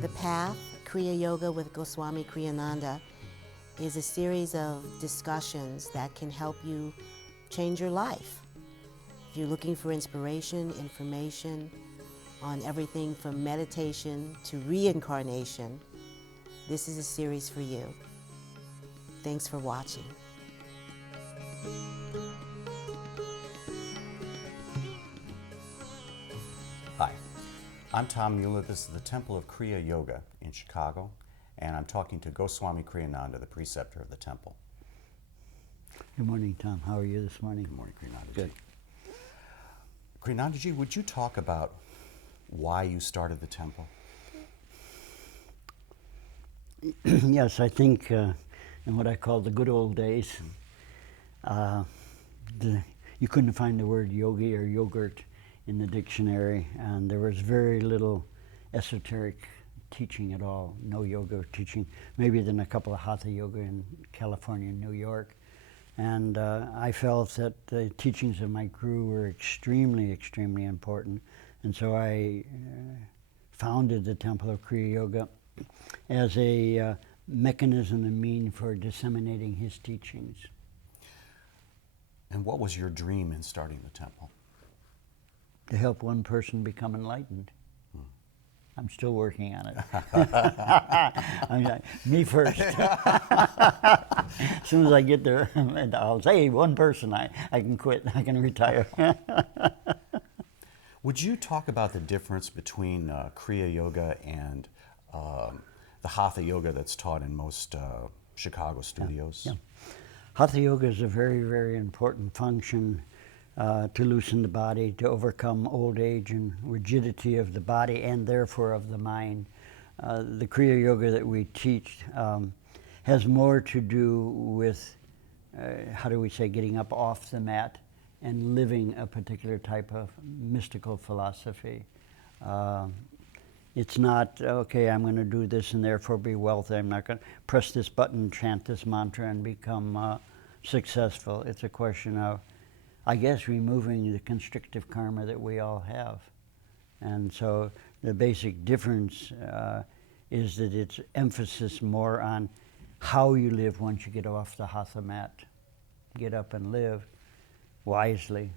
The Path, Kriya Yoga with Goswami Kriyananda, is a series of discussions that can help you change your life. If you're looking for inspiration, information on everything from meditation to reincarnation, this is a series for you. Thanks for watching. Hi, I'm Tom Mueller. This is the Temple of Kriya Yoga in Chicago, and I'm talking to Goswami Kriyananda, the preceptor of the temple. Good morning, Tom. How are you this morning? Good morning, Kriyananda. Good. Kriyananda, would you talk about why you started the temple? Yes, I think in what I call the good old days, you couldn't find the word yogi or yogurt in the dictionary, and there was very little esoteric teaching at all, no yoga teaching, maybe then a couple of hatha yoga in California and New York. And I felt that the teachings of my guru were extremely, extremely important. And so I founded the Temple of Kriya Yoga as a mechanism and mean for disseminating his teachings. And what was your dream in starting the temple? To help one person become enlightened. I'm still working on it. Me first. As soon as I get there, I'll say, hey, one person, I can quit, I can retire. Would you talk about the difference between Kriya Yoga and the Hatha Yoga that's taught in most Chicago studios? Yeah. Hatha Yoga is a very, very important function to loosen the body, to overcome old age and rigidity of the body and therefore of the mind. The Kriya Yoga that we teach has more to do with, how do we say, getting up off the mat and living a particular type of mystical philosophy. It's not, okay, I'm going to do this and therefore be wealthy. I'm not going to press this button, chant this mantra, and become successful. It's a question of, I guess, removing the constrictive karma that we all have. And so the basic difference is that it's emphasis more on how you live once you get off the hatha mat. Get up and live wisely.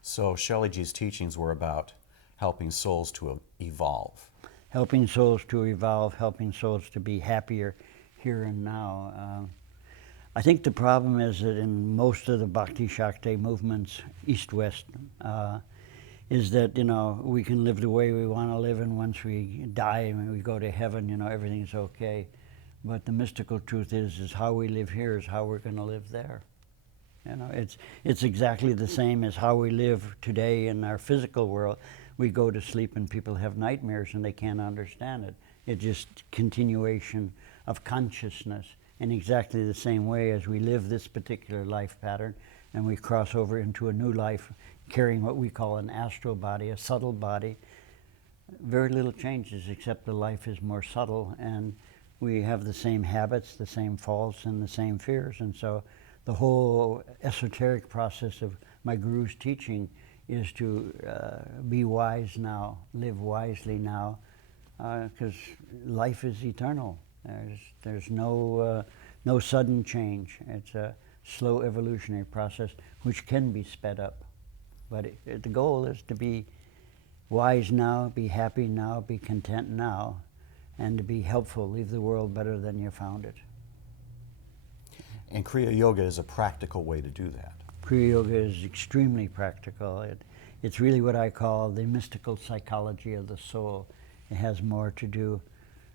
So Shailaji's teachings were about helping souls to evolve. Helping souls to evolve, helping souls to be happier here and now. I think the problem is that in most of the Bhakti Shakti movements, East-West, is that, we can live the way we want to live, and once we die and we go to heaven, everything's okay. But the mystical truth is how we live here is how we're going to live there. It's exactly the same as how we live today in our physical world. We go to sleep and people have nightmares and they can't understand it. It's just continuation of consciousness. In exactly the same way as we live this particular life pattern and we cross over into a new life carrying what we call an astral body, a subtle body, very little changes except the life is more subtle and we have the same habits, the same faults, and the same fears. And so the whole esoteric process of my guru's teaching is to be wise now, live wisely now, because life is eternal. There's no sudden change. It's a slow evolutionary process which can be sped up. But the goal is to be wise now, be happy now, be content now, and to be helpful, leave the world better than you found it. And Kriya Yoga is a practical way to do that. Kriya Yoga is extremely practical. It's really what I call the mystical psychology of the soul. It has more to do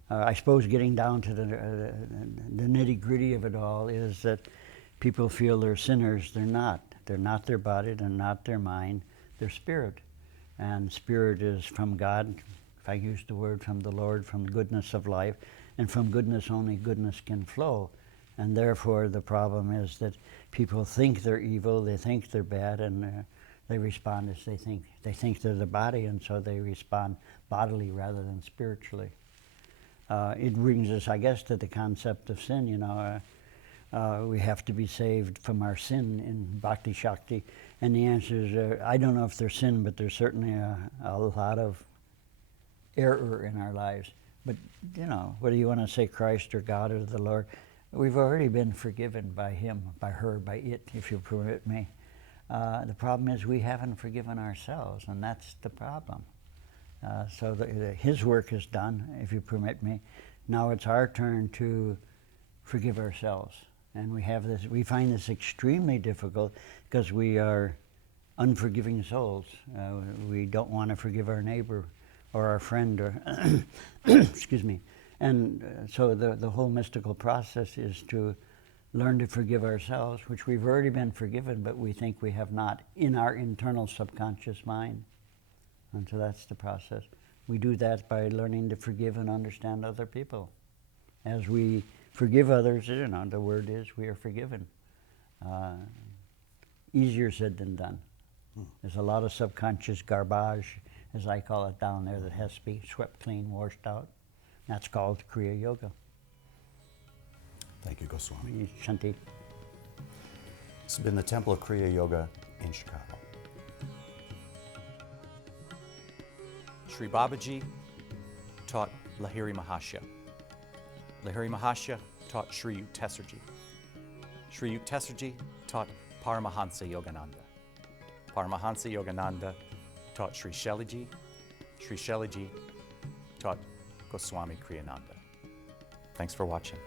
I suppose getting down to the nitty-gritty of it all is that people feel they're sinners. They're not. They're not their body. They're not their mind. They're spirit. And spirit is from God, if I use the word, from the Lord, from the goodness of life. And from goodness only goodness can flow. And therefore the problem is that people think they're evil, they think they're bad, and they respond as they think they're the body, and so they respond bodily rather than spiritually. It brings us, I guess, to the concept of sin. We have to be saved from our sin in Bhakti Shakti. And the answer is, I don't know if there's sin, but there's certainly a lot of error in our lives. But, whether you want to say Christ or God or the Lord, we've already been forgiven by Him, by her, by it, if you permit me. The problem is we haven't forgiven ourselves, and that's the problem. So His work is done, if you permit me. Now it's our turn to forgive ourselves. And we find this extremely difficult because we are unforgiving souls. We don't want to forgive our neighbor or our friend, or excuse me. And so the whole mystical process is to learn to forgive ourselves, which we've already been forgiven, but we think we have not in our internal subconscious mind. And so that's the process. We do that by learning to forgive and understand other people. As we forgive others, the word is we are forgiven. Easier said than done. There's a lot of subconscious garbage, as I call it, down there that has to be swept clean, washed out. That's called Kriya Yoga. Thank you, Goswami. Shanti. This has been the Temple of Kriya Yoga in Chicago. Sri Babaji taught Lahiri Mahasya. Lahiri Mahasya taught Sri Yukteswarji. Sri Yukteswarji taught Paramahansa Yogananda. Paramahansa Yogananda taught Sri Sheliji. Sri Sheliji taught Goswami Kriyananda. Thanks for watching.